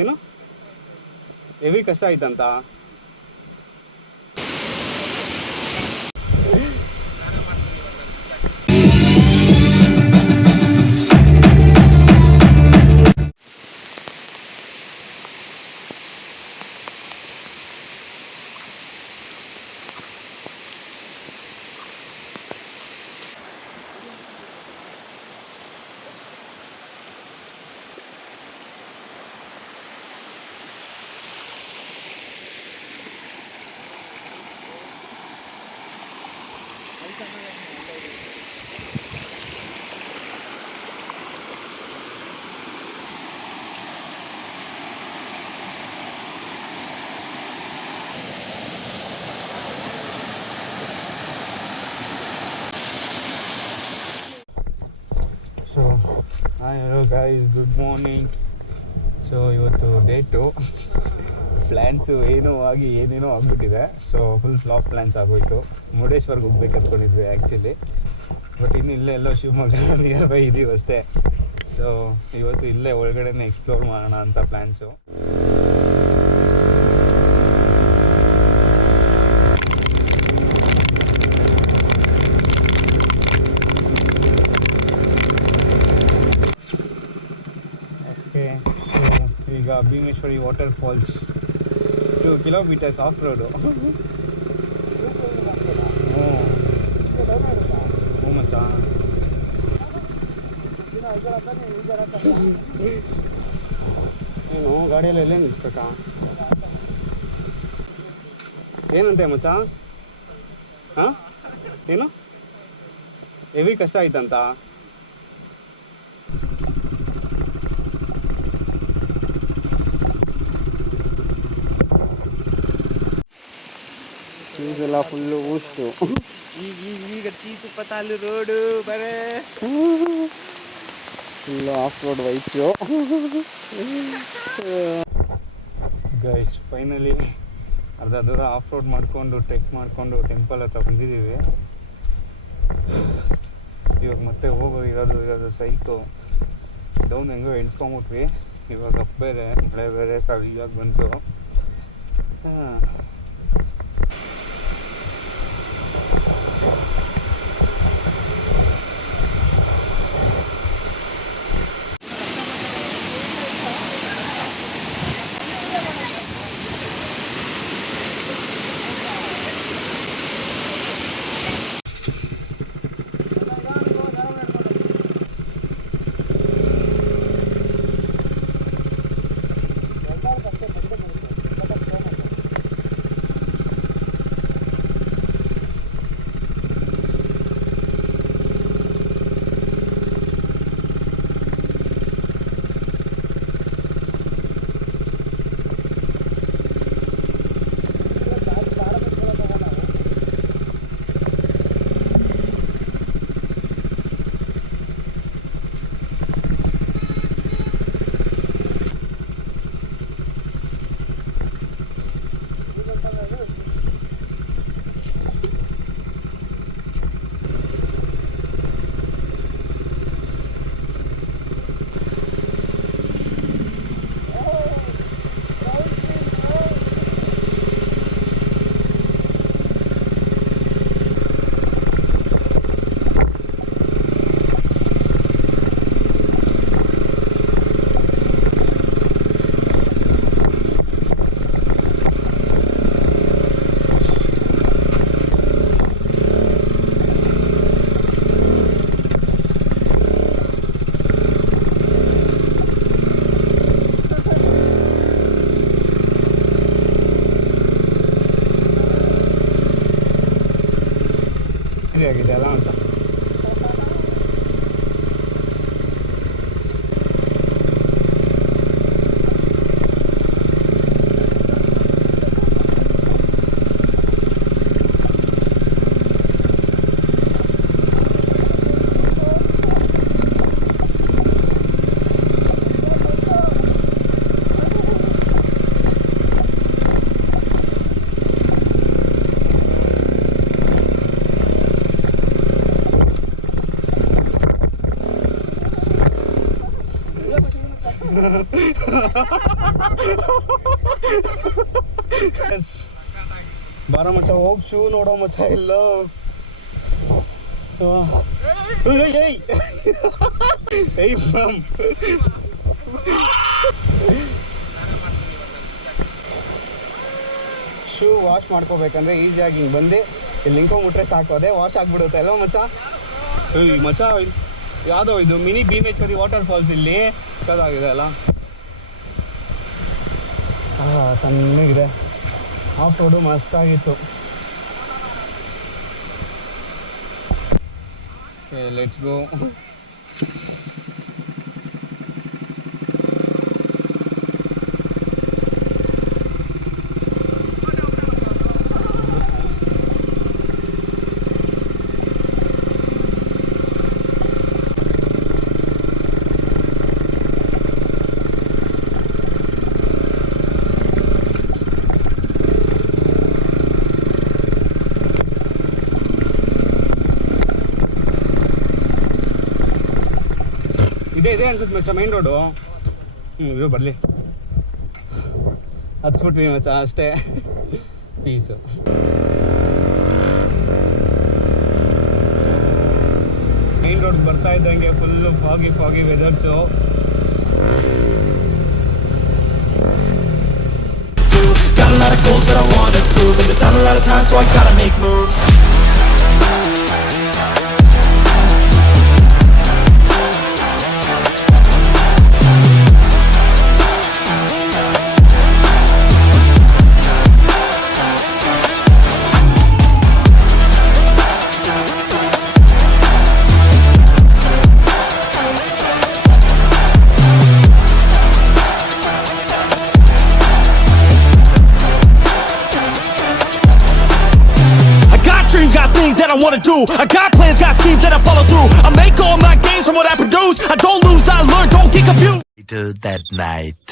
ಏನು ಹೆವಿ ಕಷ್ಟ ಆಯ್ತಂತ. So hi hello guys, good morning. So ಇವತ್ತು ಡೇ 2. ಪ್ಲ್ಯಾನ್ಸು ಏನೋ ಆಗಿ ಏನೇನೋ ಆಗಿಬಿಟ್ಟಿದೆ. ಸೊ ಫುಲ್ ಫ್ಲಾಪ್ ಪ್ಲ್ಯಾನ್ಸ್ ಆಗೋಯ್ತು. ಮುರುಡೇಶ್ವರ್ಗೆ ಹೋಗ್ಬೇಕು ಅಂದ್ಕೊಂಡಿದ್ವಿ ಆ್ಯಕ್ಚುಲಿ, ಬಟ್ ಇನ್ನು ಇಲ್ಲೇ ಎಲ್ಲೋ ಶಿವಮೊಗ್ಗ ನಿಯರ್ ಬೈ ಇದೀವಿ ಅಷ್ಟೇ. ಸೊ ಇವತ್ತು ಇಲ್ಲೇ ಒಳಗಡೆನೇ ಎಕ್ಸ್ಪ್ಲೋರ್ ಮಾಡೋಣ ಅಂತ ಪ್ಲ್ಯಾನ್ಸು. ಈಗ Bheemeshwari water falls 2 kilometres off road. ಹ್ಞೂ ಮಚ್ಚ, ಏನು ಗಾಡಿಯಲ್ಲಿ ಎಲ್ಲೇ ನಿಲ್ಸ್ಬೇಕಾ? ಏನಂತೆ ಮಚ್ಚ? ಹಾಂ ಏನು ಹೆವಿ ಕಷ್ಟ ಆಯ್ತಂತ. ಈಗೆಲ್ಲ ಫುಲ್ಲು ಊಷ್ಟು. ಈಗ ಚೀತು ಪತಾಲು ರೋಡು ಬರೇ full of road vibes. Guys finally ಅರ್ಧ ದೂರ ಆಫ್ ರೋಡ್ ಮಾಡಿಕೊಂಡು ಟ್ರೆಕ್ ಮಾಡಿಕೊಂಡು ಟೆಂಪಲ್ ಹತ್ರ ಬಂದಿದ್ದೀವಿ. ಇವಾಗ ಮತ್ತೆ ಇರೋದು ಸೈಕು ಡೌನ್ ಹೆಂಗೋ ಎಣಿಸ್ಕೊಂಬಿಟ್ವಿ. ಇವಾಗ ಅಪ್ ಬೇರೆ ಮಳೆ ಬೇರೆ ಸರಿಯಾಗಿ ಬಂತು. ಹಾಂ, ಆಗಿದೆ ಅಲ್ಲ ಅಂತ. ಬಾರ ಮಚ್ಚ ಹೋಗ್ ಶೂ ನೋಡೋ ಮಚ್ಚ ಇಲ್ಲ ಶೂ ವಾಶ್ ಮಾಡ್ಕೋಬೇಕಂದ್ರೆ ಈಸಿಯಾಗಿ ಹಿಂಗೆ ಬಂದು ಇಲ್ಲಿ ನಿಂತ್ಕೊಂಡ್ಬಿಟ್ರೆ ಸಾಕು, ಅದೇ ವಾಶ್ ಆಗಿಬಿಡುತ್ತೆ ಅಲ್ವ ಮಚ್ಚ. ಮಚ್ಚ ಯಾವುದೋ ಇದು ಮಿನಿ ಬೀಮೇಶ್ವರಿ ವಾಟರ್ ಫಾಲ್ಸ್ ಇಲ್ಲಿ ಚಿಕ್ಕದಾಗಿದೆ ಅಲ್ಲ, ಸಣ್ಣಗಿದೆ. ಆಫ್ ರೋಡು ಮಸ್ತಾಗಿತ್ತು. Let's go. ಇದೆ ಅನ್ಸುತ್ತೆ ಮಚ್ಚ ಮೈನ್ ರೋಡು. ಇದು ಬರಲಿ ಹತ್ಬಿಟ್ವಿ ಮಚ್ಚ ಅಷ್ಟೇ, ಪೀಸು. ಮೈನ್ ರೋಡ್ ಬರ್ತಾ ಇದ್ದಂಗೆ full foggy weathers. Got a lot of goals that I wanna prove, and there's not a lot of time, so I gotta make moves. Got things that I wanna do. I got plans, got schemes that I follow through. I make all my gains from what I produce. I don't lose, I learn, don't get confused. Later that night.